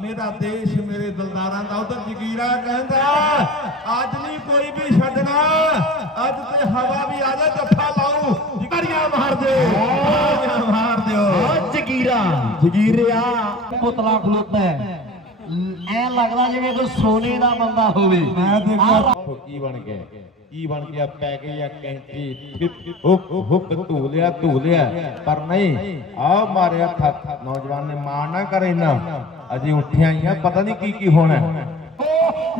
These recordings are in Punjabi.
ਮੇਰਾ ਦੇਸ਼ ਮੇਰੇ ਦਿਲਦਾਰਾਂ ਦਾ ਉਧਰ ਜਗੀਰਾ ਕਹਿੰਦਾ ਅੱਜ ਨਹੀਂ ਕੋਈ ਵੀ ਛੱਡਣਾ ਅੱਜ ਤੇ ਹਵਾ ਵੀ ਆ ਜਾ ਜੱਫਾ ਲਾਉ ਜਗੀਰੀਆਂ ਮਾਰ ਦਿਓ। ਜਗੀਰੀਆਂ ਮਾਰ ਦਿਓ। ਆ ਜਗੀਰਾ। ਜਗੀਰਿਆ ਪੁਤਲਾ ਖਲੋਤਾ ਹੈ। ਐ ਲੱਗਦਾ ਜਿਵੇਂ ਕੋਈ ਸੋਨੇ ਦਾ ਬੰਦਾ ਹੋਵੇ। ਮੈਂ ਦੇਖਿਆ ਉਹ ਕੀ ਬਣ ਗਿਆ? ਕੀ ਬਣ ਗਿਆ? ਪੈ ਗਈ ਆ ਕੈਂਚੀ। ਹੁੱਕ ਹੁੱਕ ਧੂ ਲਿਆ ਧੂ ਲਿਆ ਪਰ ਨਹੀਂ ਆ ਮਾਰਿਆ ਥੱਕ। ਨੌਜਵਾਨ ਨੇ ਮਾਰ ਨਾ ਕਰੇ ਨਾ। ਅਜੇ ਉੱਠਿਆ ਹੀ ਆ ਪਤਾ ਨਹੀਂ ਕੀ ਕੀ ਹੋਣਾ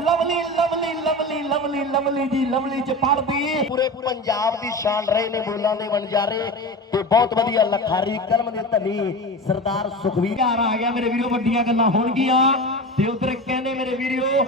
Lovely Lovely Lovely Lovely Lovely ji Lovely ਚ ਪੜਦੀ ਪੂਰੇ ਪੰਜਾਬ ਦੀ ਸ਼ਾਨ ਰਹੇ ਨੇ ਬੋਲਾਂ ਦੇ ਵਣਜਾਰੇ। ਤੇ ਬਹੁਤ ਵਧੀਆ ਲਖਾਰੀ ਕਲਮ ਦੇ ਧਨੀ ਸਰਦਾਰ ਸੁਖਵੀਰ। ਆ ਗਿਆ ਮੇਰੇ ਵੀਰੋ ਵੱਡੀਆਂ ਗੱਲਾਂ ਹੋਣਗੀਆਂ। ਤੇ ਉਧਰ ਕਹਿੰਦੇ ਮੇਰੇ ਵੀਰੋ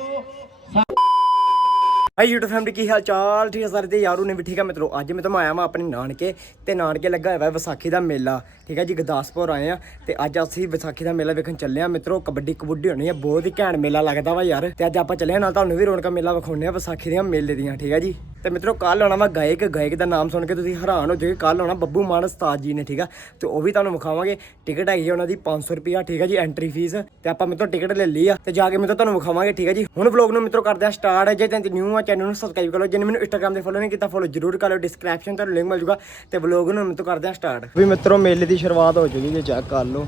ਹਾਈ YouTube ਫੈਮਿਲੀ ਕੀ ਹਾਲ ਚਾਲ? ਠੀਕ ਹੈ ਸਾਰੇ ਤੇ ਯਾਰੂ ਨੇ ਵੀ ਠੀਕ ਹੈ ਮਿੱਤਰੋ। ਅੱਜ ਮੈਂ ਤੁਹਾਨੂੰ ਆਇਆ ਵਾਂ ਆਪਣੇ ਨਾਨਕੇ ਤੇ ਨਾਨਕੇ ਲੱਗਾ ਹੋਇਆ ਵਾ ਵਿਸਾਖੀ ਦਾ ਮੇਲਾ। ਠੀਕ ਹੈ ਜੀ, ਗੁਰਦਾਸਪੁਰ ਆਏ ਆ ਤੇ ਅੱਜ ਅਸੀਂ ਵਿਸਾਖੀ ਦਾ ਮੇਲਾ ਵੇਖਣ ਚੱਲੇ ਆ ਮਿੱਤਰੋ। ਕਬੱਡੀ ਕਬੱਡੀ ਹੋਣੀ ਆ, ਬਹੁਤ ਹੀ ਘੈਂਟ ਮੇਲਾ ਲੱਗਦਾ ਵਾ ਯਾਰ। ਤੇ ਅੱਜ ਆਪਾਂ ਚੱਲੇ ਆ, ਨਾਲ ਤੁਹਾਨੂੰ ਵੀ ਰੌਣਕਾਂ ਮੇਲਾ ਵਿਖਾਉਣੇ ਆ ਵਿਸਾਖੀ ਦੀਆਂ ਮੇਲੇ ਦੀਆਂ। ਠੀਕ ਹੈ ਜੀ? ਤੇ ਮਿੱਤਰੋ ਕੱਲ ਆਉਣਾ ਵਾ ਗਾਇਕ ਗਾਇਕ ਦਾ ਨਾਮ ਸੁਣ ਕੇ ਤੁਸੀਂ ਹੈਰਾਨ ਹੋ ਜਾਓਗੇ। ਕੱਲ ਆਉਣਾ ਬੱਬੂ ਮਾਨ ਉਸਤਾਦ ਜੀ ਨੇ, ਠੀਕ ਆ? ਤੇ ਉਹ ਵੀ ਤੁਹਾਨੂੰ ਵਿਖਾਵਾਂਗੇ। ਟਿਕਟ ਹੈਗੀ ਆ ਉਹਨਾਂ ਦੀ 500 ਰੁਪਿਆ ਠੀਕ ਆ ਜੀ ਐਂਟਰੀ ਫੀਸ ਤੇ ਆਪਾਂ ਮਿੱਤਰੋ ਟਿਕਟ ਲੈ ਲਈ ਆ ਤੇ ਜਾ ਕੇ ਮਿੱਤਰੋ ਤੁਹਾਨੂੰ ਵਿਖਾਵਾਂਗੇ, ਠੀਕ ਆ ਜੀ। ਹੁਣ ਵਲੌਗ ਨੂੰ ਮਿੱਤਰੋ ਕਰਦੇ ਆ ਸਟਾਰਟ ਜੇ ਤੁਸੀਂ ਨਿਊ ਆ ਚੈਨਲ ਨੂੰ ਸਬਸਕ੍ਰਾਈਬ ਕਰ ਲਓ। ਜਿਹਨੇ ਮੈਨੂੰ ਇੰਸਟਾਗ੍ਰam ਤੇ ਫੋਲੋ ਨਹੀਂ ਕੀਤਾ ਫੋਲੋ ਜਰੂਰ ਕਰ ਲਓ। ਡਿਸਕ੍ਰਿਪਸ਼ਨ ਤੁਹਾਨੂੰ ਲਿੰਕ ਮਿਲ ਜੂਗਾ ਤੇ ਵਲੌਗ ਨੂੰ ਮਿੱਤਰੋ ਕਰਦੇ ਆ ਸਟਾਰਟ ਵੀ ਮਿੱਤਰੋ, ਮੇਲੇ ਦੀ ਸ਼ੁਰੂਆਤ ਹੋ ਚੁੱਕੀ ਜੇ ਚੈੱਕ ਕਰ ਲਓ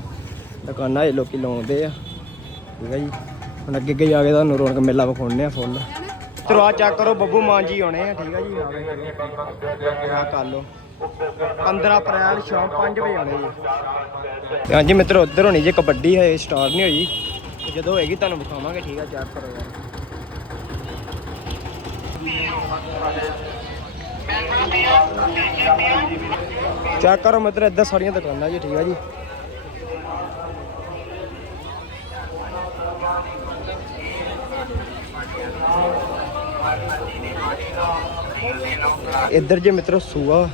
ਦੁਕਾਨਾਂ ਇਹ ਲੋਕੀ ਲਾਉਂਦੇ ਆ। ਠੀਕ ਆ ਜੀ। ਹੁਣ ਅੱਗੇ ਅੱਗੇ ਜਾ ਕੇ ਤੁਹਾਨੂੰ ਰੌਣਕ ਮੇਲਾ ਵਿਖਾਉਣੇ ਆ ਫੁੱਲ ਮਿੱਤਰੋ ਚੈੱਕ ਕਰੋ, ਬੱਬੂ ਮਾਨ ਜੀ ਆਉਣੇ ਆ, ਠੀਕ ਹੈ ਜੀ? ਆ ਕਰ ਲਓ। 15 ਅਪ੍ਰੈਲ ਸ਼ਾਮ 5 ਵਜੇ ਆਉਣੇ ਜੀ। ਤੇ ਹਾਂਜੀ ਮਿੱਤਰੋ, ਉੱਧਰ ਹੋਣੀ ਜੇ ਕਬੱਡੀ ਹੈ ਸਟਾਰਟ ਨਹੀਂ ਹੋਈ। ਜਦੋਂ ਹੋਏਗੀ, ਤੁਹਾਨੂੰ ਵਿਖਾਵਾਂਗੇ, ਠੀਕ ਆ, ਚੈੱਕ ਕਰੋ ਯਾਰ। ਚੈੱਕ ਕਰੋ ਮਿੱਤਰ, ਇੱਧਰ ਸਾਰੀਆਂ ਦੁਕਾਨਾਂ ਜੀ, ਠੀਕ ਆ ਜੀ। ਇੱਧਰ ਜੇ ਮਿੱਤਰੋ ਸੂਆ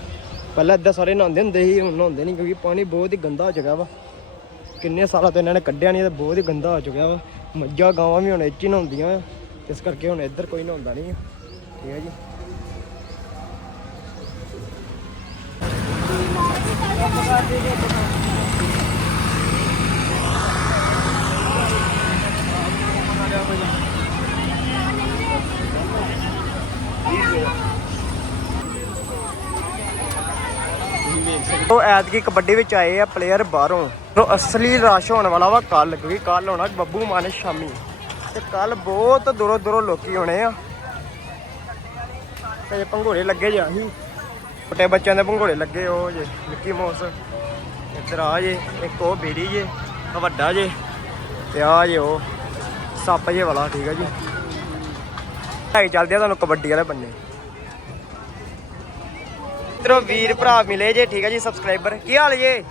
ਪਹਿਲਾਂ ਇੱਦਾਂ ਸਾਰੇ ਨਹਾਉਂਦੇ ਹੁੰਦੇ ਸੀ, ਹੁਣ ਨਹਾਉਂਦੇ ਨਹੀਂ ਕਿਉਂਕਿ ਪਾਣੀ ਬਹੁਤ ਹੀ ਗੰਦਾ ਹੋ ਚੁੱਕਾ ਵਾ। ਕਿੰਨੇ ਸਾਲਾਂ ਤੋਂ ਇਹਨਾਂ ਨੇ ਕੱਢਿਆ ਨਹੀਂ ਤੇ ਬਹੁਤ ਹੀ ਗੰਦਾ ਹੋ ਚੁੱਕਿਆ ਵਾ। ਮੱਝਾਂ, ਗਾਵਾਂ ਵੀ ਹੁਣ ਇੱਥੇ ਹੀ ਨਹਾਉਂਦੀਆਂ ਇਸ ਕਰਕੇ ਹੁਣ ਇੱਧਰ ਕੋਈ ਨਹਾਉਂਦਾ ਨਹੀਂ ਠੀਕ ਹੈ ਜੀ। ਉਹ ਐਤਕੀ ਕਬੱਡੀ ਵਿੱਚ ਆਏ ਆ ਪਲੇਅਰ ਬਾਹਰੋਂ। ਤੋਂ ਅਸਲੀ ਰਸ਼ ਹੋਣ ਵਾਲਾ ਵਾ ਕੱਲ ਕਿਉਂਕਿ ਕੱਲ ਹੋਣਾ ਬੱਬੂ ਮਾਨ ਸ਼ਾਮੀ। ਤੇ ਕੱਲ ਬਹੁਤ ਦੂਰੋਂ ਦੂਰੋਂ ਲੋਕੀ ਹੋਣੇ ਆ। ਤੇ ਭੰਗੋੜੇ ਲੱਗੇ ਜਾ ਸੀ ਛੋਟੇ ਬੱਚਿਆਂ ਦੇ ਭੰਗੋੜੇ ਲੱਗੇ ਉਹ ਜੇ ਮਿੱਕੀ ਮੌਸ। ਇੱਧਰ ਆ ਜੇ, ਇੱਕ ਉਹ ਬੇੜੀ ਜੇ ਵੱਡਾ ਜੇ। ਤੇ ਆ ਜੇ ਉਹ, ਸੱਪ ਜੇ ਵਾਲਾ, ਠੀਕ ਆ ਜੀ। ਹੈ ਚੱਲਦੇ ਆ ਤੁਹਾਨੂੰ ਕਬੱਡੀ ਵਾਲੇ ਬੰਨੇ। ਮਿੱਤਰੋ, ਵੀਰ ਭਰਾ ਮਿਲੇ ਜੇ, ਠੀਕ ਹੈ ਜੀ ਸਬਸਕ੍ਰਾਈਬਰ ਕੀ ਹਾਲ ਜੇ?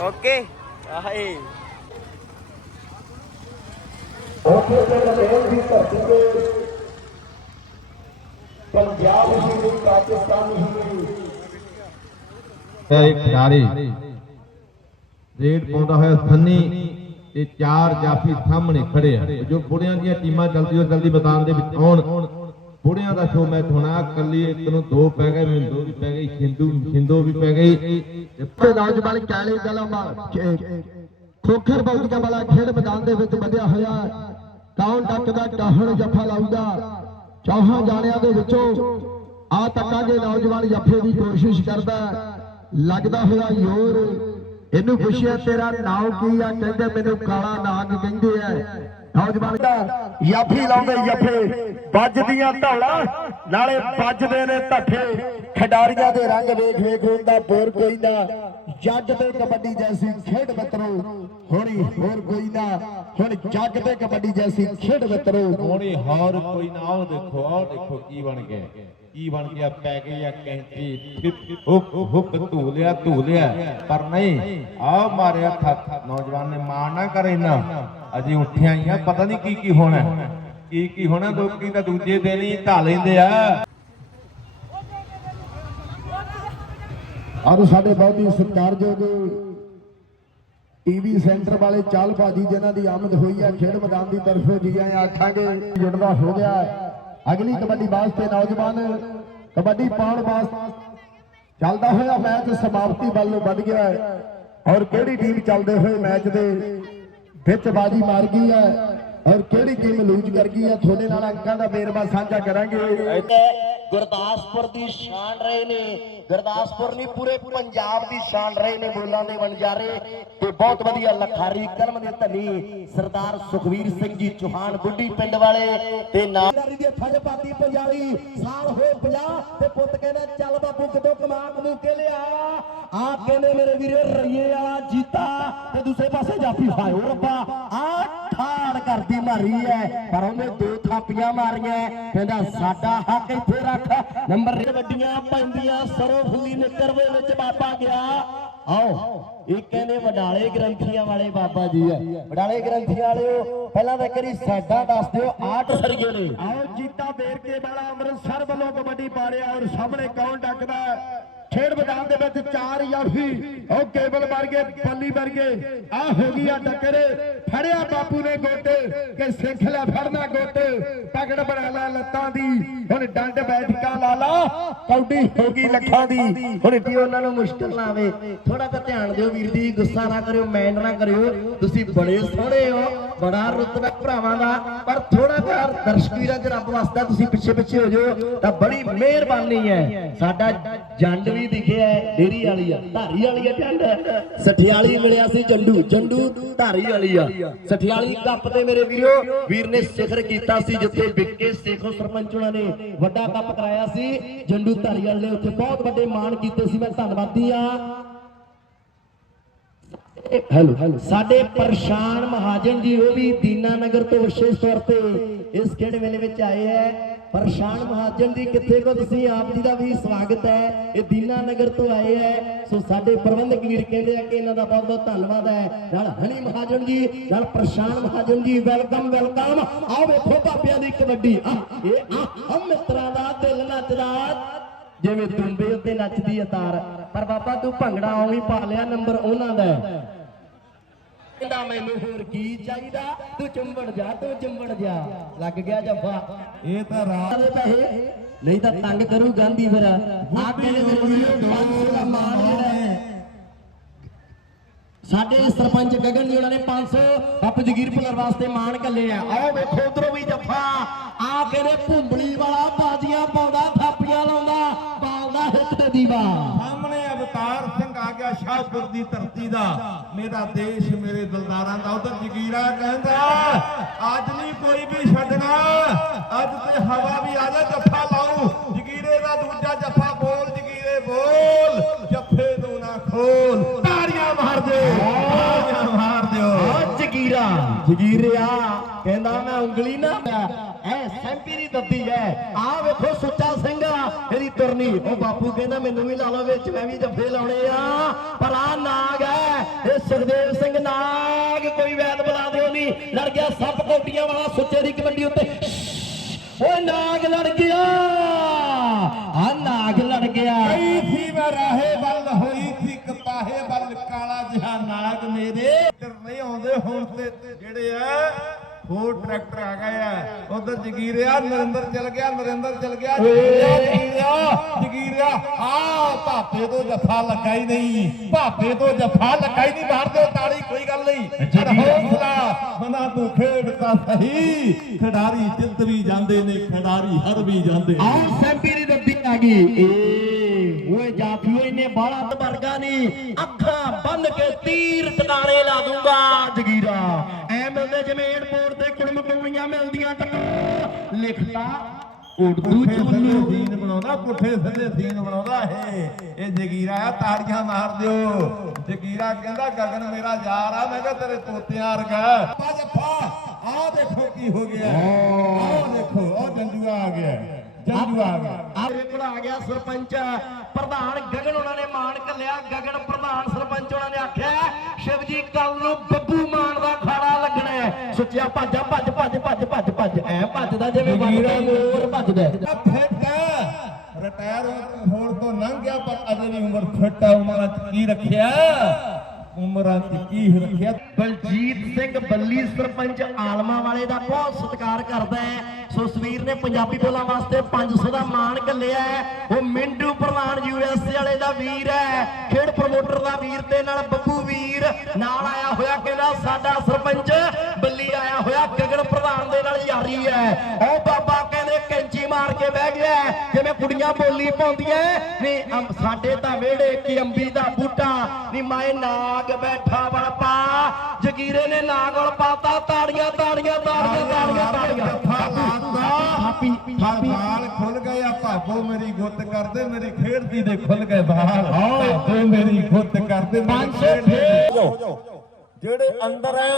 ਓਕੇ ਆਹੇ। ਇਹ ਖਿਡਾਰੀ। ਰੇਡ ਪਾਉਂਦਾ ਹੋਇਆ ਸੰਨੀ ਤੇ ਚਾਰ ਜਾਫੀ ਸਾਹਮਣੇ ਖੜੇ ਆ। ਜੋ ਬੁੜਿਆਂ ਦੀਆਂ ਟੀਮਾਂ ਜਲਦੀ ਤੋਂ ਜਲਦੀ ਮੈਦਾਨ ਦੇ ਵਿੱਚ ਆਉਣ। ਬੁੜਿਆਂ ਦਾ ਸ਼ੋਅ ਮੈਚ ਹੋਣਾ ਕੱਲੀ ਇੱਕ ਨੂੰ ਦੋ ਪੈ ਗਏ ਮੈਨੂੰ ਵੀ ਪੈ ਗਈ ਹਿੰਦੂ ਹਿੰਦੂ ਵੀ ਪੈ ਗਈ। ਤੇ ਨੌਜਵਾਨ ਕਾਲੇ ਦਲਮਾ ਖੋਖਰ ਬੌਲੀਆਂ ਵਾਲਾ ਖੇਡ ਮੈਦਾਨ ਦੇ ਵਿੱਚ ਵਧਿਆ ਹੋਇਆ। ਕੌਣ ਟੱਕ ਟਾਹਣ ਜੱਫਾ ਲਾਊਗਾ ਚੌਹਾਂ ਜਾਣਿਆਂ ਦੇ ਵਿੱਚੋਂ ਆ ਤੱਕਾਂਗੇ ਨੌਜਵਾਨ ਜੱਫੇ ਦੀ ਕੋਸ਼ਿਸ਼ ਕਰਦਾ। ਲੱਗਦਾ ਹੋਇਆ, ਯੋਰ, ਇਹਨੂੰ ਪੁੱਛਿਆ, ਤੇਰਾ ਨਾਮ ਕੀ ਆ? ਕਹਿੰਦੇ, ਮੈਨੂੰ ਕਾਲਾ ਨਾਗ ਕਹਿੰਦੇ ਆ। ਨੌਜਵਾਨ ਯਾਫੀ ਲਾਉਂਦੇ ਜੱਫੇ ਵੱਜਦੀਆਂ ਧੌਲਾ, ਨਾਲੇ ਵੱਜਦੇ ਨੇ ਧੱਫੇ। ਖਿਡਾਰੀਆਂ ਦੇ ਰੰਗ ਵੇਖ ਵੇਖ ਹੁੰਦਾ, ਬੋਰ ਕੋਈ ਨਾ। ਜੱਗ ਤੇ ਕਬੱਡੀ ਜੈਸੀ ਖੇਡ ਮਿੱਤਰੋ, ਹੋਣੀ ਹੋਰ ਕੋਈ ਨਾ। ਹੁਣ ਜੱਗ ਤੇ ਕਬੱਡੀ ਜੈਸੀ ਖੇਡ ਮਿੱਤਰੋ। ਹੋਣੀ ਹੋਰ ਕੋਈ ਨਾ, ਉਹ ਦੇਖੋ ਆਹ ਦੇਖੋ ਕੀ ਬਣ ਗਿਆ। ਕੀ ਬਣ ਗਿਆ? ਪੈ ਗਈ ਆ ਕੈਂਚੀ। ਹੁੱਕ ਹੁੱਕ ਧੂ ਲਿਆ ਪਰ ਨਹੀਂ ਆ ਮਾਰਿਆ ਥੱਕ। ਨੌਜਵਾਨ ਨੇ ਮਾਰ ਨਾ ਕਰੇ ਨਾ। ਅਜੇ ਉੱਠਿਆ ਹੀ ਆ, ਪਤਾ ਨਹੀਂ ਕੀ ਕੀ ਹੋਣਾ। ਕੀ ਕੀ ਹੋਣਾ, ਲੋਕੀ ਤਾਂ ਦੂਜੇ ਦਿਨ ਹੀ ਢਾ ਲੈਂਦੇ ਆ। ਔਰ ਸਾਡੇ ਬਹੁਤ ਹੀ ਸਤਿਕਾਰਯੋਗ ਟੀਵੀ ਸੈਂਟਰ ਵਾਲੇ ਚਾਲ ਭਾਜੀ, ਜਿਨ੍ਹਾਂ ਦੀ ਆਮਦ ਹੋਈ ਹੈ ਖੇਡ ਮੈਦਾਨ ਦੀ ਤਰਫੋਂ ਜੀ ਆਇਆਂ ਆਖਾਂਗੇ ਜੁੜਦਾ ਹੋ ਗਿਆ ਅਗਲੀ ਕਬੱਡੀ ਵਾਸਤੇ ਨੌਜਵਾਨ ਕਬੱਡੀ ਪਾਉਣ ਵਾਸਤੇ ਚੱਲਦਾ ਹੋਇਆ ਮੈਚ ਸਮਾਪਤੀ ਵੱਲ ਨੂੰ ਵੱਧ ਗਿਆ ਹੈ। ਔਰ ਕਿਹੜੀ ਟੀਮ ਚੱਲਦੇ ਹੋਏ ਮੈਚ ਦੇ ਵਿੱਚ ਬਾਜੀ ਮਾਰ ਗਈ ਹੈ ਔਰ ਕਿਹੜੀ ਟੀਮ ਲੂਜ ਕਰ ਗਈ ਹੈ? ਤੁਹਾਡੇ ਨਾਲ ਅੰਕਾਂ ਦਾ ਵੇਰਵਾ ਸਾਂਝਾ ਕਰਾਂਗੇ। ਗੁਰਦਾਸਪੁਰ ਦੀ ਸ਼ਾਨ ਰਹੇ ਨੇ। ਗੁਰਦਾਸਪੁਰ ਨਹੀਂ, ਪੂਰੇ ਪੰਜਾਬ ਦੀ ਸ਼ਾਨ ਰਹੇ ਨੇ, ਬੋਲਾਂ ਦੇ ਵਣਜਾਰੇ। ਤੇ ਬਹੁਤ ਵਧੀਆ ਲਖਾਰੀ, ਕਰਮ ਦੇ ਧਨੀ, ਸਰਦਾਰ ਸੁਖਵੀਰ ਸਿੰਘ ਜੀ ਚੌਹਾਨ, ਬੁੱਢੀ ਪਿੰਡ ਵਾਲੇ। ਤੇ ਨਾਮ ਦੀ ਫੱਜ ਪੰਜਾਲੀ, ਸਾਲ ਹੋਏ 50 ਤੇ ਪੁੱਤ ਕਹਿੰਦਾ, ਚੱਲ ਬਾਪੂ, ਕਿਤੋਂ ਕਮਾ ਕਮੂ ਕੇ ਲਿਆ ਆ ਕਹਿੰਦੇ, ਮੇਰੇ ਵੀਰੇ, ਰਈਏ ਵਾਲਾ ਜੀਤਾ। ਤੇ ਦੂਸਰੇ ਪਾਸੇ ਜਾਫੀ ਹਾਇਓ ਰੱਬਾ। ਆ ਠਾੜ ਕਰਦੀ ਮਾਰੀ ਐ, ਪਰ ਉਹਨੇ ਦੋ ਥਾਪੀਆਂ ਮਾਰੀਆਂ ਕਹਿੰਦਾ, ਸਾਡਾ ਹੱਕ ਇੱਥੇ ਰੱਖ। ਨੰਬਰ ਵੱਡੀਆਂ ਪੈਂਦੀਆਂ ਸਰੋਂ ਫੁੱਲੀ ਵਿੱਚ ਬਾਬਾ ਗਿਆ। ਆਓ, ਇਹ ਕਹਿੰਦੇ ਵਡਾਲੇ ਗ੍ਰੰਥੀਆਂ ਵਾਲੇ ਬਾਬਾ ਜੀ ਐ। ਵਡਾਲੇ ਗ੍ਰੰਥੀਆਂ ਵਾਲਿਓ, ਪਹਿਲਾਂ ਤਾਂ ਕਰੀ ਸਾਡਾ ਦੱਸ ਦਿਓ ਆਟ ਸਰਗੇ ਨੇ। ਆਓ, ਜੀਤਾ ਵੇਰਕੇ ਵਾਲਾ ਅੰਮ੍ਰਿਤਸਰ ਵੱਲੋਂ ਕਬੱਡੀ ਪਾ ਰਿਹਾ ਔਰ ਸਾਹਮਣੇ ਕੌਣ ਡੱਕਦਾ? ਖੇਡ ਮੈਦਾਨ ਦੇ ਵਿੱਚ ਚਾਰ ਯਾਫੀ ਉਹ ਕੇਬਲ ਵਰਗੇ ਪੱਲੀ ਵਰਗੇ ਆ ਹੋ ਗਈ ਆ ਫੜਿਆ ਬਾਪੂ ਨੇ ਗੋਟੇ ਕਿ ਸਿੱਖ ਲੈ ਫੜਨਾ ਗੋਟੇ ਪਕੜ ਬਣਾ ਲੈ ਲੱਤਾਂ ਦੀ। ਹੁਣ ਡੰਡ ਬੈਠਕਾ ਲਾ ਲਾ, ਕੌਡੀ ਹੋ ਗਈ ਲੱਖਾਂ ਦੀ। ਹੁਣ ਵੀ ਉਹਨਾਂ ਨੂੰ ਮੁਸ਼ਕਲ ਨਾ ਆਵੇ। ਥੋੜਾ ਤਾਂ ਧਿਆਨ ਦਿਓ ਵੀਰ ਜੀ, ਗੁੱਸਾ ਨਾ ਕਰਿਓ ਮੈਂਡ ਨਾ ਕਰਿਓ। ਤੁਸੀਂ ਬੜੇ ਸੋਹਣੇ ਹੋ, ਬੜਾ ਰੁਤਬਾ ਭਰਾਵਾਂ ਦਾ। ਪਰ ਥੋੜਾ ਜਿਹਾ ਦਰਸ਼ਕੀ ਵੀਰਾਂ ਚ ਰੱਬ ਵਸਦਾ ਤੁਸੀਂ ਪਿੱਛੇ ਪਿੱਛੇ ਹੋ ਜਾਓ, ਤਾਂ ਬੜੀ ਮਿਹਰਬਾਨੀ ਹੈ। ਸਾਡਾ ਜੰਡ ਵੀ ਦਿਖਿਆ ਡੇਰੀ ਵਾਲੀ ਆ, ਧਾਰੀ ਵਾਲੀ ਆ ਜੰਡ ਸਠਿਆਲੀ ਮਿਲਿਆ ਸੀ ਜੰਡੂ ਜੰਡੂ ਧਾਰੀ ਵਾਲੀ ਆ। ਸਠਿਆਲੀ ਕੱਪ ਤੇ ਮੇਰੇ ਵੀਰੋ, ਵੀਰ ਨੇ ਸਿਖਰ ਕੀਤਾ ਸੀ ਜਿੱਥੇ ਵਿੱਕੇ ਸੇਖੋ ਸਰਪੰਚ ਉਹਨਾਂ ਨੇ ਵੱਡਾ ਕੱਪ ਕਰਾਇਆ ਸੀ। ਜੰਡੂ ਧਾਰੀਵਾਲ ਨੇ ਉੱਥੇ ਬਹੁਤ ਵੱਡੇ ਮਾਣ ਕੀਤੇ ਸੀ, ਮੈਂ ਧੰਨਵਾਦੀ ਆ ਹੈਲੋ ਸਾਡੇ ਪਰਸ਼ਾਨ ਮਹਾਜਨ ਜੀ, ਉਹ ਵੀ ਦੀਨਾ ਨਗਰ ਤੋਂ ਵਿਸ਼ੇਸ਼ ਤੌਰ ਤੇ ਇਸ ਖੇਡ ਮੇਲੇ ਵਿੱਚ ਆਏ ਹੈ। ਪਰਸ਼ਾਨ ਮਹਾਜਨ ਜੀ, ਕਿੱਥੇ ਕੋ ਤੁਸੀਂ? ਆਪ ਜੀ ਦਾ ਵੀ ਸਵਾਗਤ ਹੈ। ਇਹ ਦੀਨਾ ਨਗਰ ਤੋਂ ਆਏ ਹੈ। ਸੋ ਸਾਡੇ ਪ੍ਰਬੰਧਕ ਵੀਰ ਕਹਿੰਦੇ ਆ ਕਿ ਇਹਨਾਂ ਦਾ ਬਹੁਤ ਬਹੁਤ ਧੰਨਵਾਦ ਹੈ। ਨਾਲ ਹਨੀ ਮਹਾਜਨ ਜੀ, ਨਾਲ ਪਰਸ਼ਾਨ ਮਹਾਜਨ ਜੀ, ਵੈਲਕਮ ਵੈਲਕਮ। ਆਓ ਵੇਖੋ ਬਾਬਿਆਂ ਦੀ ਕਬੱਡੀ। ਆ ਇਹ ਆ ਹਮ ਮਿੱਤਰਾਂ ਦਾ ਦਿਲ ਨੱਚਦਾ। ਜਿਵੇਂ ਤੁੰਬੇ ਉੱਤੇ ਨੱਚਦੀ ਹੈ ਤਾਰ। ਪਰ ਬਾਬਾ ਤੂੰ ਭੰਗੜਾ ਉਵੇਂ ਪਾ ਲਿਆ, ਨੰਬਰ ਉਹਨਾਂ ਦਾ ਕਹਿੰਦਾ ਮੈਨੂੰ ਹੋਰ ਕੀ ਚਾਹੀਦਾ? ਤੂੰ ਚੁੰਬੜ ਜਾ ਤੂੰ ਚੁੰਬੜ ਜਾ। ਲੱਗ ਗਿਆ ਜੱਫਾ। ਇਹ ਤਾਂ ਰਾਤ ਦੇ ਪੈਸੇ ਨਹੀਂ ਤਾਂ ਤੰਗ ਕਰੂ ਗਾਂਧੀ ਫਿਰ। ਆ ਕਹਿੰਦੇ ਮੇਰੇ ਵੀਰੋ 500 ਦਾ ਮਾਣ ਜਿਹੜਾ ਸਾਡੇ ਸਰਪੰਚ ਗਗਨ ਜੀ ਉਹਨਾਂ ਨੇ 500 ਬਾਪੂ ਜਗੀਰ ਭੁੱਲਰ ਵਾਸਤੇ ਮਾਣ ਕੱਲੇ ਆ। ਆਓ ਵੇਖੋ ਉਧਰੋਂ ਵੀ ਜੱਫਾ। ਆ ਕਹਿੰਦੇ ਭੁੰਬਲੀ ਵਾਲਾ ਬਾਜ਼ੀਆਂ ਪਾਉਂਦਾ, ਥਾਪੀਆਂ ਲਾਉਂਦਾ, ਪਾਉਂਦਾ ਹਿੱਟ ਦੀਵਾ। ਸਾਹਮਣੇ ਅਵਤਾਰ ਸਿੰਘ ਆ ਗਿਆ ਸ਼ਾਹਪੁਰ ਦੀ ਧਰਤੀ ਦਾ। ਮੇਰਾ ਦੇਸ਼ ਮੇਰੇ ਦਿਲਦਾਰਾਂ ਦਾ। ਉਧਰ ਜਗੀਰਾ ਕਹਿੰਦਾ, ਅੱਜ ਨਹੀਂ ਕੋਈ ਵੀ ਛੱਡਣਾ। ਅੱਜ ਤੇ ਹਵਾ ਵੀ ਆ ਜਾ, ਜੱਫਾ ਲਾਉ ਜਗੀਰੇ ਦਾ ਦੂਜਾ ਜੱਫਾ ਬੋਲ, ਜਗੀਰੇ ਬੋਲ, ਜੱਫੇ ਨੂੰ ਨਾ ਖੋਲ। ਮਾਰ ਮਾਰ ਦਿਓ ਆ ਜਗੀਰਾ। ਜਗੀਰਿਆ, ਕਹਿੰਦਾ ਮੈਂ ਉਂਗਲੀ ਨਾ ਐ ਸੈਂਪੀ ਦੀ ਦੱਦੀ ਐ। ਆ ਵੇਖੋ ਸੁੱਚਾ ਸਿੰਘ ਇਹਦੀ ਤੁਰਨੀ। ਉਹ ਬਾਪੂ ਕਹਿੰਦਾ ਮੈਨੂੰ ਵੀ ਲਾ ਲਓ ਵਿੱਚ, ਮੈਂ ਵੀ ਜੱਫੇ ਲਾਉਣੇ ਆ। ਪਰ ਆ ਨਾਗ ਐ, ਇਹ ਸੁਖਦੇਵ ਸਿੰਘ ਨਾਗ, ਕੋਈ ਵੈਦ ਬੁਲਾ ਦਿਓ ਨਹੀਂ ਲੜ ਗਿਆ ਸੱਪ ਕੋਟੀਆਂ ਵਾਲਾ ਸੁੱਚੇ ਦੀ ਕਬੱਡੀ ਉੱਤੇ। ਓਏ ਨਾਗ ਲੜ ਗਿਆ। ਆ ਨਾਗ ਲੜ ਗਿਆ। ਗਈ ਸੀ ਮੈਂ ਰਾਹੇ, ਵੱਲ ਹੋਈ ਸੀ ਕਪਾਹੇ ਜਿਹਾ ਨਾਗ ਮੇਰੇ ਨਹੀਂ ਆਉਂਦੇ ਹੁਣ ਤੇ ਜਿਹੜੇ ਆ ਹੋਰ ਟਰੈਕਟਰ ਆ ਗਏ ਆ। ਉਧਰ ਜਗੀਰਿਆ ਨਰਿੰਦਰ ਚਲ ਗਿਆ ਨਰਿੰਦਰ ਚਲ ਗਿਆ ਜਗੀਰਿਆ ਜਗੀਰਿਆ ਆ ਭਾਪੇ ਤੋਂ ਜੱਫਾ ਲੱਗਾ ਹੀ ਨਹੀਂ। ਭਾਪੇ ਤੋਂ ਜੱਫਾ ਲੱਗਾ ਹੀ ਨਹੀਂ ਬਾਹਰ ਦੇ ਤਾੜੀ ਕੋਈ ਗੱਲ ਨਹੀਂ। ਪਰ ਹੌਸਲਾ ਮਨਾ ਤੂੰ ਖੇਡਦਾ ਸਹੀ। ਖਿਡਾਰੀ ਜਿੱਤ ਵੀ ਜਾਂਦੇ ਨੇ ਖਿਡਾਰੀ ਹਰ ਵੀ ਜਾਂਦੇ ਆਉ ਸੈਂਪੀ ਦੀ ਦੱਬੀ ਆ ਗਈ। ਏ ਓਏ ਜਾਫੀਓ ਇਹਨੇ ਬਾਲਾ ਵਰਗਾ ਨਹੀਂ। ਅੱਖਾਂ ਬੰਨ ਕੇ ਤੀਰ ਟਿਕਾਣੇ ਲਾ ਦੂੰਗਾ। ਜਗੀਰਾ ਐ ਮਿਲਦੇ ਜਿਵੇਂ ਏਅਰਪੋਰਟ ਤੇ ਕੁੜਮ ਕੁੜੀਆਂ ਮਿਲਦੀਆਂ ਟੱਕਰ ਲਿਖਤਾ ਉਰਦੂ ਪੁੱਠੇ ਚ ਥੱਲੇ ਉੱਲੂ ਸੀਨ ਬਣਾਉਂਦਾ ਪੁੱਠੇ ਥੱਲੇ ਸੀਨ ਬਣਾਉਂਦਾ ਇਹ। ਇਹ ਜਗੀਰਾ ਆ ਤਾੜੀਆਂ ਮਾਰ ਦਿਓ। ਜਗੀਰਾ ਕਹਿੰਦਾ ਗਗਨ ਮੇਰਾ ਯਾਰ ਆ ਮੈਂ ਕਿਹਾ ਤੇਰੇ ਤੋਤਿਆਂ ਵਰਗਾ। ਪਾ ਆਹ ਦੇਖੋ ਕੀ ਹੋ ਗਿਆ। ਆਹ ਦੇਖੋ ਉਹ ਜੰਜੂਆ ਆ ਗਿਆ। ਜੰਜੂਆ ਆ ਗਿਆ। ਆ ਕੋਲ ਆ ਗਿਆ ਸਰਪੰਚ। ਪ੍ਰਧਾਨ ਗਗਨ ਉਹਨਾਂ ਨੇ ਮਾਣ ਕੱਲਿਆ ਗਗਨ ਪ੍ਰਧਾਨ ਸਰਪੰਚ ਉਹਨਾਂ ਨੇ ਆਖਿਆ ਸ਼ਿਵਜੀ ਕੱਲ ਨੂੰ ਬੱਬੂ ਮਾਨ ਦਾ ਖਾੜਾ ਲੱਗਣਾ ਹੈ। ਸੁੱਚਿਆ ਭੱਜ ਭੱਜ ਭੱਜ ਭੱਜ ਭੱਜ ਭੱਜ। ਐ ਭੱਜਦਾ ਜਿਵੇਂ ਵੱਜਦਾ ਮੋਰ ਭੱਜਦਾ। ਫਿੱਟ ਰਿਟਾਇਰ ਹੋਣ ਤੋਂ ਲੰਘ ਗਿਆ ਪਰ ਅਜੇ ਵੀ ਉਮਰ ਫਿੱਟ ਆ। ਉਮਰ ਚ ਕੀ ਰੱਖਿਆ? ਉਮਰਾਂ ਚ ਕੀ ਰੱਖਿਆ? ਬਲਜੀਤ ਸਿੰਘ ਬੱਲੀ ਸਰਪੰਚ ਆਲਮਾ ਵਾਲੇ ਦਾ ਬਹੁਤ ਸਤਿਕਾਰ ਕਰਦਾ ਹੈ। ਸੋ ਸਵੀਰ ਨੇ ਪੰਜਾਬੀ ਬੋਲਾਂ ਵਾਸਤੇ 500 ਦਾ ਮਾਣ ਘੱਲਿਆ ਉਹ ਮਿੰਡੂ ਪ੍ਰਧਾਨ ਯੂਐਸਏ ਵਾਲੇ ਦਾ ਵੀਰ ਹੈ। ਖੇਡ ਪ੍ਰਮੋਟਰ ਦਾ ਵੀਰ ਤੇ ਨਾਲ ਬੱਬੂ ਵੀਰ। ਨਾਲ ਆਇਆ ਹੋਇਆ ਕਹਿੰਦਾ? ਸਾਡਾ ਸਰਪੰਚ। ਬੱਲੀ ਆਇਆ ਹੋਇਆ ਗਗਨ ਪ੍ਰਧਾਨ ਦੇ ਨਾਲ ਯਾਰੀ ਹੈ। ਉਹ ਬਾਬਾ ਕਹਿੰਦੇ ਕੈਂਚੀ ਮਾਰ ਕੇ ਬਹਿ ਗਿਆ ਜਿਵੇਂ ਕੁੜੀਆਂ ਬੋਲੀ ਪਾਉਂਦੀਆਂ ਵੀ ਸਾਡੇ ਤਾਂ ਵਿਹੜੇ ਕੀ ਅੰਬੀ ਦਾ ਬੂਟਾ। ਨਹੀਂ ਮਾਏ ਨਾਗ ਬੈਠਾ ਬੜਪਾ ਜਗੀਰੇ ਨੇ ਨਾਗ ਵਲ ਪਾਤਾ। ਤਾੜੀਆਂ ਤਾੜੀਆਂ ਤਾੜੀਆਂ ਤਾੜੀਆਂ ਤਾੜੀਆਂ। ਥਾਪੀ ਥਾਪੀ। ਵਾਲ ਖੁੱਲ ਗਏ ਆ ਭਾਬੋ ਮੇਰੀ ਗੁੱਤ ਕਰਦੇ ਮੇਰੀ ਖੇਡਦੀ ਦੇ ਖੁੱਲ ਗਏ ਵਾਲ ਭਾਬੋ ਮੇਰੀ ਗੁੱਤ ਕਰਦੇ ਮੇਰੀ ਖੇਡਦੀ ਦੇ ਜਿਹੜੇ ਅੰਦਰ ਹੈ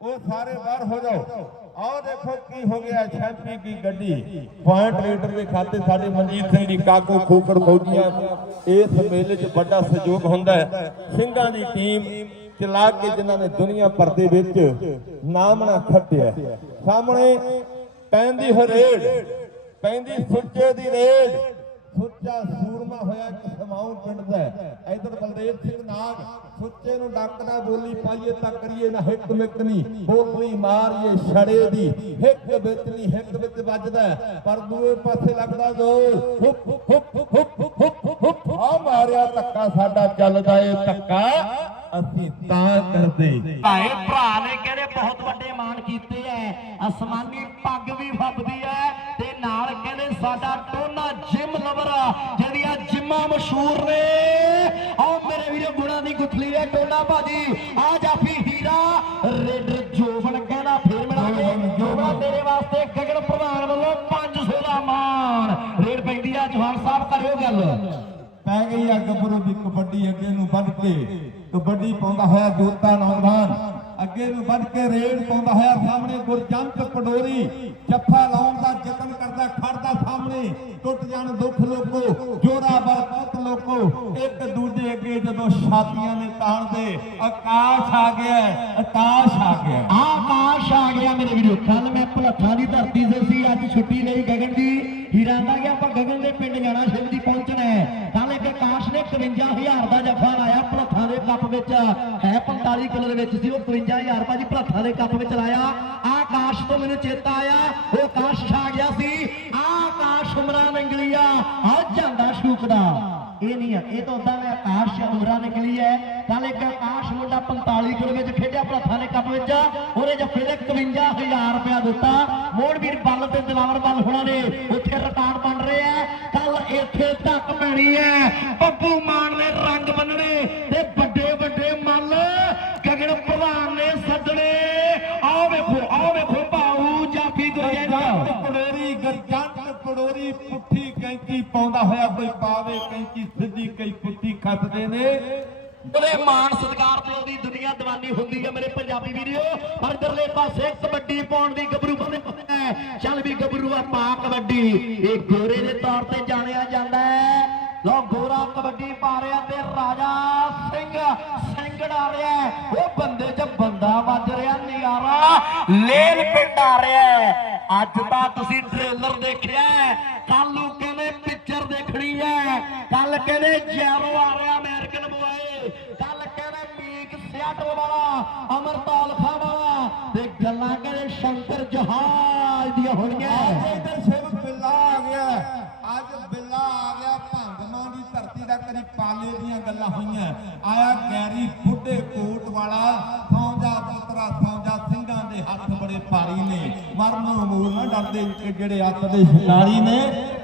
ਉਹ ਸਾਰੇ ਬਾਹਰ ਹੋ ਜਾਓ। ਆਓ ਦੇਖੋ ਕੀ ਹੋ ਗਿਆ ਛੈਂਪੀ ਕੀ ਗੱਡੀ। ਪੁਆਇੰਟ ਲੀਡਰ ਦੇ ਖਾਤੇ ਸਾਡੇ ਮਨਜੀਤ ਸਿੰਘ ਜੀ ਕਾਕੂ ਖੋਕਰ ਫੌਜੀਆਂ। ਇਸ ਮੇਲੇ 'ਚ ਵੱਡਾ ਸਹਿਯੋਗ ਹੁੰਦਾ ਹੈ। ਸਿੰਘਾਂ ਦੀ ਟੀਮ ਚਲਾ ਕੇ ਜਿਨ੍ਹਾਂ ਨੇ ਦੁਨੀਆ ਭਰ ਦੇ ਵਿੱਚ ਨਾਮਣਾ ਖੱਟਿਆ। ਸਾਹਮਣੇ ਪੈਂਦੀ ਹਰੇੜ, ਪੈਂਦੀ ਸੁੱਚੇ ਦੀ ਰੇਡ ਸੁੱਚਾ ਸੂਰਮਾ ਹੋਇਆ ਕਿ ਪਿੰਡ ਦਾ। ਇਧਰ ਬਲਦੇਵ ਸਿੰਘ ਨਾਗ, ਸੁੱਚੇ ਨੂੰ ਡੱਕਦਾ ਬੋਲੀ, ਪਾਈਏ ਤਾਂ ਕਰੀਏ ਨਾ ਹਿੱਕ ਮਿੱਕ ਬੋਲੀ ਮਾਰੀਏ ਛੜੇ ਦੀ, ਹਿੱਕ ਵਿੱਚ ਹਿੱਕ ਵਿੱਚ ਵੱਜਦਾ ਪਰ ਦੂਏ ਪਾਸੇ ਲੱਗਦਾ ਜ਼ੋਰ। ਹੁੱਪ ਹੁੱਪ ਹੁੱਪ ਹੁੱਪ ਹੁੱਪ ਆ ਮਾਰਿਆ ਧੱਕਾ ਸਾਡਾ ਚੱਲਦਾ ਏ ਧੱਕਾ। ਅਸੀਂ ਤਾਂ ਕਰਦੇ। ਭਾਏ ਭਰਾ ਨੇ ਕਹਿੰਦੇ ਬਹੁਤ ਵੱਡੇ ਮਾਣ ਕੀਤੇ ਐ। ਅਸਮਾਨੀ ਪੱਗ ਵੀ ਫੱਬਦੀ ਐ ਤੇ ਨਾਲ ਕਹਿੰਦੇ ਸਾਡਾ ਟੋਨਾ ਜਿਮ ਲਵਰ ਜਿਹੜੀਆਂ ਜਿਮਾਂ ਮਸ਼ਹੂਰ ਨੇ। ਆਓ ਮੇਰੇ ਵੀਰੋ ਗੁਣਾ ਦੀ ਗੁਠਲੀ ਦੇ ਟੋਨਾ ਭਾਜੀ। ਆ ਜਾਫੀ ਹੀਰਾ ਰੇਡਰ ਜੋਬਨ ਕਹਿੰਦਾ ਫੇਰ ਮਿਲਾਂਗੇ। ਜੋਬਨ ਤੇਰੇ ਵਾਸਤੇ ਗਗਨ ਪ੍ਰਧਾਨ ਵੱਲੋਂ 500 ਦਾ ਮਾਣ। ਰੇਡ ਪੈਂਦੀ ਆ ਜਵਾਨ ਸਾਹਿਬ ਕਰਿਓ ਗੱਲ। ਪੈ ਗਈ ਆ ਗੱਭਰੂ ਦੀ ਕਬੱਡੀ ਅੱਗੇ ਨੂੰ ਵੱਧ ਕੇ। ਕਬੱਡੀ ਪਾਉਂਦਾ ਹੋਇਆ ਜੋਤਾ ਨੌਜਵਾਨ, ਅੱਗੇ ਨੂੰ ਵੱਧ ਕੇ ਰੇਡ ਪਾਉਂਦਾ ਹੋਇਆ ਸਾਹਮਣੇ ਗੁਰਜੰਤ ਪਡੋਰੀ ਜੱਫਾ ਲਾਉਣ ਦਾ ਯਤਨ ਕਰਦਾ, ਖੜਦਾ ਸਾਹਮਣੇ, ਟੁੱਟ ਜਾਣ ਦੁੱਖ ਲੋਕੋ ਜੋਰਾ ਬਲ ਲੋਕੋ। ਇੱਕ ਦੂਜੇ ਅੱਗੇ ਜਦੋਂ ਛਾਤੀਆਂ ਨੇ ਤਾਣਦੇ ਆਕਾਸ਼ ਆ ਗਿਆ ਆਕਾਸ਼ ਆ ਗਿਆ। ਆਕਾਸ਼ ਆ ਗਿਆ ਮੇਰੇ ਵੀਰੋ ਕੱਲ ਮੈਂ ਭਲੱਥਾਂ ਦੀ ਧਰਤੀ ਤੇ ਸੀ, ਅੱਜ ਛੁੱਟੀ ਲਈ ਗਗਨ ਦੀ। ਹੀਰਾ ਦਾ ਗਿਆ, ਆਪਾਂ ਗਗਨ ਦੇ ਪਿੰਡ ਜਾਣਾ ਸ਼ਿਵ ਹਜ਼ਾਰ ਦਾ ਜੱਫਾ ਲਾਇਆ ਭਲੱਥਾਂ ਦੇ ਕੱਪ ਵਿੱਚ। ਹੈ 45 ਕਿਲੋ ਦੇ ਵਿੱਚ ਸੀ, ਉਹ 55000 ਭਾਜੀ ਭਲੱਥਾਂ ਦੇ ਕੱਪ ਵਿੱਚ ਲਾਇਆ। ਆਕਾਸ਼ ਤੋਂ ਮੈਨੂੰ ਚੇਤਾ ਆਇਆ, ਉਹ ਆਕਾਸ਼ ਛਾ ਗਿਆ ਸੀ। ਆਕਾਸ਼ ਉਮਰਾਂ ਨੰਗਲੀਆ ਆ ਜਾਂਦਾ ਸ਼ੂਕਦਾ। ਇਹ ਨਹੀਂ ਹੈ ਇਹ ਤਾਂ ਉਦਾਂ ਮੈਂ ਆਕਾਸ਼ ਉਮਰਾਂ ਨਿਕਲੀ ਹੈ ਕੱਲ ਇੱਕ ਆਕਾਸ਼ ਮੁੰਡਾ 45 ਕਿਲੋ ਵਿੱਚ ਖੇਡਿਆ ਭਲੱਥਾਂ ਦੇ ਕੱਪ ਵਿੱਚ। ਉਹਨੇ ਜੱਫੇ ਦੇ ਹਜ਼ਾਰ ਰੁਪਇਆ ਦਿੱਤਾ। ਮੋੜ ਵੀਰ ਬੱਲ ਤੇ ਦਿਲਾਵਰ ਬੱਲ ਹੋਣਾ ਨੇ, ਉੱਥੇ ਰਿਕਾਰਡ ਪੁੱਠੀ ਨੇ। ਉਹਦੇ ਮਾਣ ਸਤਿਕਾਰ ਤੇ ਉਹਦੀ ਦੁਨੀਆ ਦੀਵਾਨੀ ਹੁੰਦੀ ਹੈ ਮੇਰੇ ਪੰਜਾਬੀ ਵੀਰੋ ਪਰ ਪਾਸੇ ਕਬੱਡੀ ਪਾਉਣ ਦੀ ਗੱਭਰੂ ਬੰਦੇ ਹੈ ਚੱਲ ਵੀ ਗੱਭਰੂ ਆ ਪਾ ਕਬੱਡੀ। ਇਹ ਗੋਰੇ ਦੇ ਤੌਰ ਤੇ ਜਾਣਿਆ ਜਾਂਦਾ ਹੈ। ਲੋ ਗੋਰਾ ਕਬੱਡੀ ਪਾ ਰਿਹਾ ਤੇ ਰਾਜਾ ਸਿੰਘ ਸਿੰਘੜਾ ਰਿਹਾ ਉਹ ਬੰਦੇ 'ਚ ਬੰਦਾ ਵੱਜ ਰਿਹਾ, ਨਿਆਰਾ ਲੇਲ ਪਿੰਡ ਆ ਰਿਹਾ ਅੱਜ ਤਾਂ ਤੁਸੀਂ ਟ੍ਰੇਲਰ ਦੇਖਿਆ ਕੱਲ ਨੂੰ ਕਹਿੰਦੇ ਪਿਕਚਰ ਦੇਖਣੀ ਹੈ? ਕੱਲ ਕਹਿੰਦੇ ਜੈਰੋ ਆ ਰਿਹਾ ਅਮਰੀਕਨ ਬੁਆਏ ਕੱਲ ਕਹਿੰਦੇ ਪੀਕ ਵਾਲਾ ਅਮਰਪਾਲ ਖਾਨ ਵਾਲਾ ਤੇ ਗੱਲਾਂ ਕਹਿੰਦੇ ਸ਼ੰਕਰ ਜਹਾਜ਼ ਦੀਆਂ ਹੋਣੀਆਂ ਇੱਧਰ ਸ਼ਿਵ ਬਿੱਲਾ ਆ ਗਿਆ। ਅੱਜ ਬਿੱਲਾ ਆ ਗਿਆ ਭੰਗਮਾਂ ਦੀ ਧਰਤੀ ਦਾ ਕਰੀ ਪਾਲੇ ਦੀਆਂ ਗੱਲਾਂ ਹੋਈਆਂ। ਆਇਆ ਗੈਰੀ ਬੁੱਢੇ ਕੋਟ ਵਾਲਾ ਸੌਂਜਾ ਪੁੱਤਰਾ ਸੌਂਜਾ ਸਿੰਘਾਂ ਦੇ ਹੱਥ ਬੜੇ ਭਾਰੀ ਨੇ। ਮਰਨੋਂ ਮੂਲ ਨਾ ਡਰਦੇ ਜਿਹੜੇ ਅੱਤ ਦੇ ਸ਼ਿਕਾਰੀ ਨੇ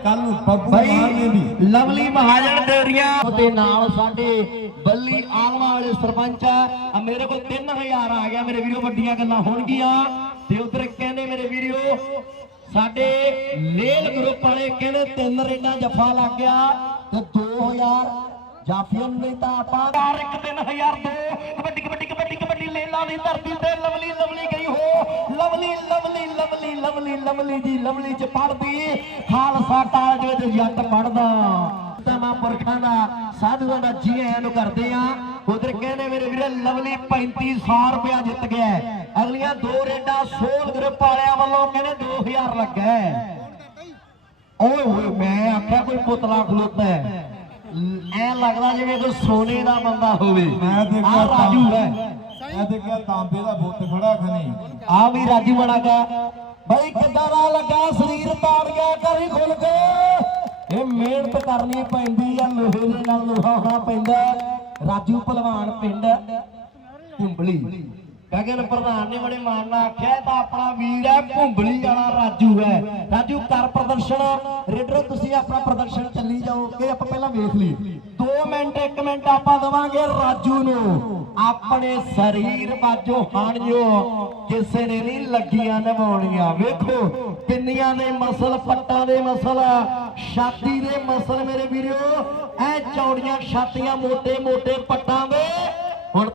ਕੱਲ ਨੂੰ ਬੱਬੂ ਮਾਰ ਨੇ ਵੀ। ਲਵਲੀ ਮਹਾਜਨ ਡੇਰੀਆਂ। ਦੇ ਨਾਲ ਸਾਡੇ ਬੱਲੀ ਆਲਵਾ ਵਾਲੇ ਸਰਪੰਚ ਆ। ਮੇਰੇ ਕੋਲ 3000 ਆ ਗਿਆ। ਮੇਰੇ ਵੀਰੋ ਵੱਡੀਆਂ ਗੱਲਾਂ ਹੋਣਗੀਆਂ। ਤੇ ਉਧਰ ਕਹਿੰਦੇ ਮੇਰੇ ਵੀਰੋ ਸਾਡੇ ਲੇਲ ਗਰੁੱਪ ਵਾਲੇ ਕਹਿੰਦੇ ਤਿੰਨ ਰੇਡਾਂ ਜੱਫਾ ਲੱਗ ਗਿਆ। ਤੇ 2000 ਜਾਫੀਆਂ ਨਹੀਂ ਤਾਂ ਆਪਾਂ। ਚਾਰ ਇੱਕ 3000 ਦੋ। ਕਬੱਡੀ ਕਬੱਡੀ ਕਬੱਡੀ ਕਬੱਡੀ ਲੇਲਾ ਦੀ ਧਰਤੀ ਤੇ Lovely Lovely Lovely Lovely Lovely Lovely Lovely ji Lovely ਚ ਪੜਦੀ ਖਾਲਸਾ ਕਾਲਜ ਵਿੱਚ ਜੱਟ ਪੜਦਾ ਤਮਾ ਪੁਰਖਾਂ ਦਾ ਸਾਧੂਆਂ ਦਾ ਜੀ ਆਇਆਂ ਨੂੰ ਕਰਦੇ ਆ। ਉਧਰ ਕਹਿੰਦੇ ਮੇਰੇ ਵੀਰੇ ਲਵਲੀ 3500 ਰੁਪਇਆ ਜਿੱਤ ਗਿਆ। ਅਗਲੀਆਂ ਦੋ ਰੇਡਾਂ ਸੋਲ ਗਰੁੱਪ ਵਾਲਿਆਂ ਵੱਲੋਂ ਕਹਿੰਦੇ 2000 ਲੱਗਾ। ਓਏ ਹੋਏ ਮੈਂ ਆਖਿਆ ਕੋਈ ਪੁਤਲਾ ਖਲੋਤਾ ਹੈ। ਐ ਲੱਗਦਾ ਜਿਵੇਂ ਕੋਈ ਸੋਨੇ ਦਾ ਬੰਦਾ ਹੋਵੇ। ਮੈਂ ਤੇ ਰਾਜੂ ਹੈ। ਮੈਂ ਤੇ ਕਿਹਾ ਤਾਂਬੇ ਦਾ ਬੁੱਤ ਖੜਾ ਖਣੀ ਆ ਵੀ ਰਾਜੂ ਬਣਾ ਗਿਆ ਬਈ ਕਿੱਦਾਂ ਦਾ ਲੱਗਾ, ਸਰੀਰ ਤਾੜ ਗਿਆ ਕਰੀ ਖੁੱਲ ਕੇ। ਇਹ ਮਿਹਨਤ ਕਰਨੀ ਪੈਂਦੀ ਆ, ਲੋਹੇ ਦੇ ਨਾਲ ਲੋਹਾ ਹੋਣਾ ਪੈਂਦਾ। ਰਾਜੂ ਪਹਿਲਵਾਨ ਪਿੰਡ ਭੁੰਬਲੀ ਗਗਨ ਪ੍ਰਧਾਨ ਨੇ ਬੜੇ ਮਾਣ ਨਾਲ ਆਖਿਆ ਤਾਂ ਆਪਣਾ ਵੀਰ ਹੈ, ਭੁੰਬਲੀ ਵਾਲਾ ਰਾਜੂ ਹੈ। ਰਾਜੂ, ਕਰ ਪ੍ਰਦਰਸ਼ਨ। ਰੇਡਰ, ਤੁਸੀਂ ਆਪਣਾ ਪ੍ਰਦਰਸ਼ਨ ਚੱਲੀ ਜਾਓ ਕਿ ਆਪਾਂ ਪਹਿਲਾਂ ਵੇਖ ਲਈ 2 ਮਿੰਟ 1 ਮਿੰਟ ਆਪਾਂ ਦਵਾਂਗੇ ਰਾਜੂ ਨੂੰ। ਆਪਣੇ ਸਰੀਰ ਬਾਜੋ ਹਾਂ ਜੋ ਕਿਸੇ ਨੇ ਨਹੀਂ ਲੱਗੀਆਂ ਨਿਭਾਉਣੀਆਂ। ਵੇਖੋ, ਕਿੰਨੀਆਂ ਦੇ ਮਸਲ, ਪੱਟਾਂ ਦੇ ਮਸਲ, ਛਾਤੀ ਦੇ ਮਸਲ ਮੇਰੇ ਵੀਰੋ। ਐ ਚੌੜੀਆਂ ਛਾਤੀਆਂ ਮੋਟੇ ਮੋਟੇ ਪੱਟਾਂ ਦੇ।